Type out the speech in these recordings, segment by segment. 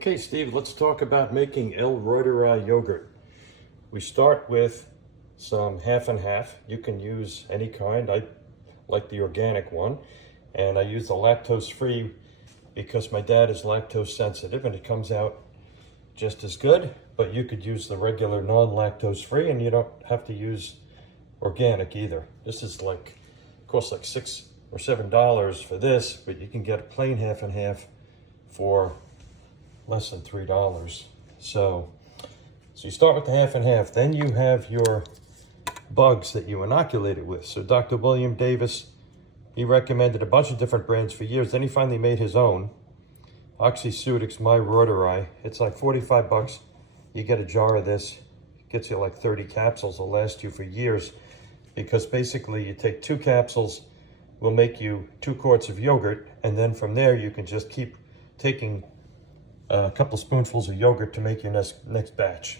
Okay, Steve, let's talk about making reuteri yogurt. We start with some half and half. You can use any kind. I like the organic one. And I use the lactose-free because my dad is lactose sensitive and it comes out just as good. But you could use the regular non-lactose free and you don't have to use organic either. This is costs like $6 or $7 for this, but you can get a plain half and half for less than $3. So you start with the half and half. Then you have your bugs that you inoculate it with. So Dr. William Davis, he recommended a bunch of different brands for years. Then he finally made his own. Oxyceutics My Reuteri. It's like 45 bucks. You get a jar of this. It gets you like 30 capsules. It'll last you for years because basically you take 2 capsules, will make you 2 quarts of yogurt, and then from there you can just keep taking a couple spoonfuls of yogurt to make your next batch.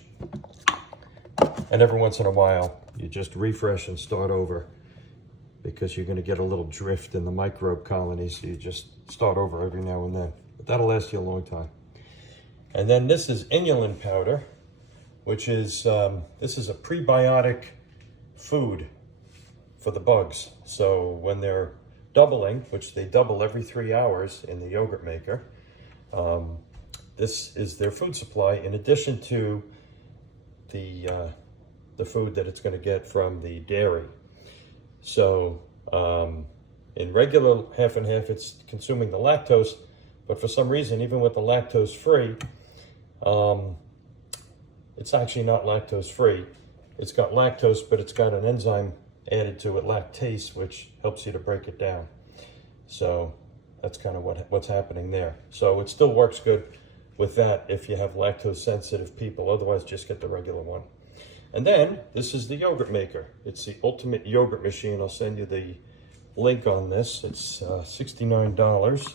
And every once in a while, you just refresh and start over because you're gonna get a little drift in the microbe colonies. So you just start over every now and then. But that'll last you a long time. And then this is inulin powder, which is, this is a prebiotic food for the bugs. So when they're doubling, which they double every 3 hours in the yogurt maker, this is their food supply in addition to the food that it's going to get from the dairy. So in regular half and half, it's consuming the lactose, but for some reason, even with the lactose free, it's actually not lactose free. It's got lactose, but it's got an enzyme added to it, lactase, which helps you to break it down. So that's kind of what's happening there. So it still works good with that if you have lactose sensitive people. Otherwise, just get the regular one. And then this is the yogurt maker. It's the ultimate yogurt machine. I'll send you the link on this. It's $69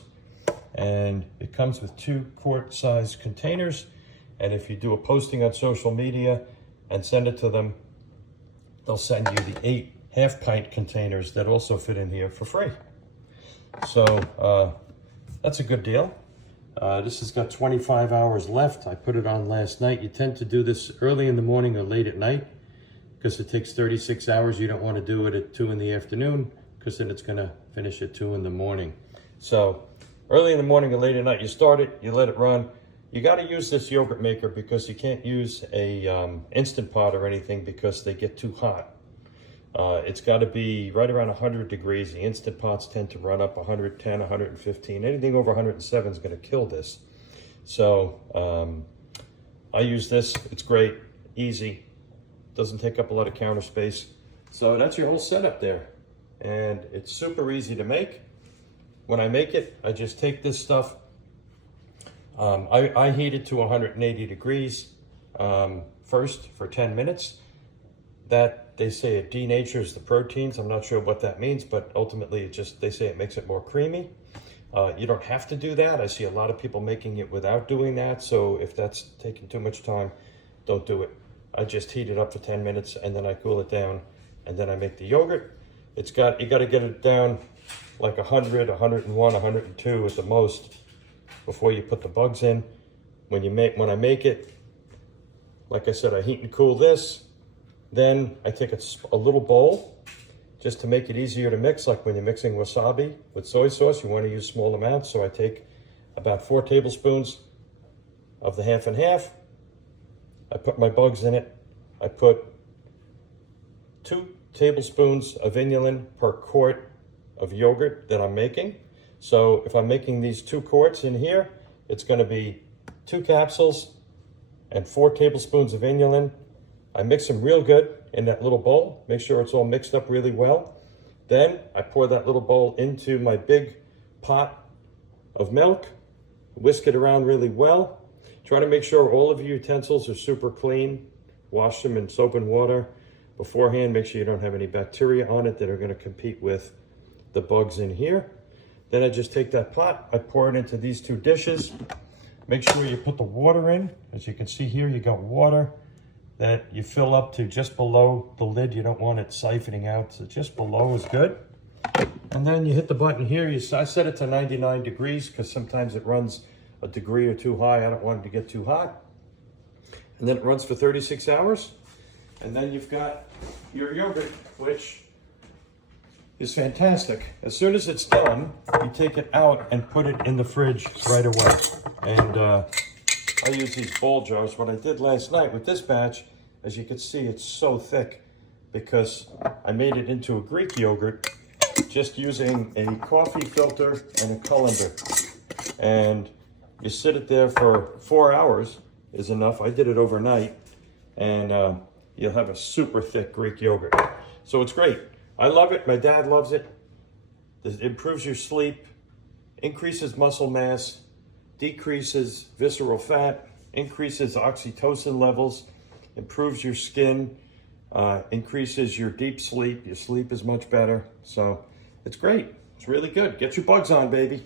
and it comes with 2 quart size containers. And if you do a posting on social media and send it to them, they'll send you the 8 half-pint containers that also fit in here for free. So that's a good deal. This has got 25 hours left. I put it on last night. You tend to do this early in the morning or late at night because it takes 36 hours. You don't want to do it at 2 in the afternoon because then it's going to finish at 2 in the morning. So early in the morning or late at night, you start it, you let it run. You got to use this yogurt maker because you can't use a Instant Pot or anything because they get too hot. It's got to be right around 100 degrees. The Instant Pots tend to run up 110, 115. Anything over 107 is going to kill this. So I use this. It's great, easy, doesn't take up a lot of counter space. So that's your whole setup there. And it's super easy to make. When I make it, I just take this stuff. I heat it to 180 degrees first for 10 minutes. That they say it denatures the proteins. I'm not sure what that means, but ultimately they say it makes it more creamy. You don't have to do that. I see a lot of people making it without doing that. So if that's taking too much time, don't do it. I just heat it up for 10 minutes and then I cool it down and then I make the yogurt. You got to get it down like 100, 101, 102 at the most before you put the bugs in. When I make it, like I said, I heat and cool this. Then I take a little bowl just to make it easier to mix, like when you're mixing wasabi with soy sauce, you want to use small amounts. So I take about 4 tablespoons of the half and half. I put my bugs in it. I put 2 tablespoons of inulin per quart of yogurt that I'm making. So if I'm making these 2 quarts in here, it's going to be 2 capsules and 4 tablespoons of inulin. I mix them real good in that little bowl. Make sure it's all mixed up really well. Then I pour that little bowl into my big pot of milk, whisk it around really well. Try to make sure all of your utensils are super clean. Wash them in soap and water beforehand. Make sure you don't have any bacteria on it that are going to compete with the bugs in here. Then I just take that pot, I pour it into these 2 dishes. Make sure you put the water in. As you can see here, you got water that you fill up to just below the lid. You don't want it siphoning out, so just below is good. And then you hit the button here. I set it to 99 degrees because sometimes it runs a degree or two high. I don't want it to get too hot. And then it runs for 36 hours. And then you've got your yogurt, which is fantastic. As soon as it's done, you take it out and put it in the fridge right away. And I use these bowl jars. What I did last night with this batch, as you can see, it's so thick because I made it into a Greek yogurt just using a coffee filter and a colander. And you sit it there for 4 hours is enough. I did it overnight, and you'll have a super thick Greek yogurt. So it's great. I love it. My dad loves it. It improves your sleep, increases muscle mass, decreases visceral fat, increases oxytocin levels, improves your skin, increases your deep sleep. Your sleep is much better. So it's great. It's really good. Get your bugs on, baby.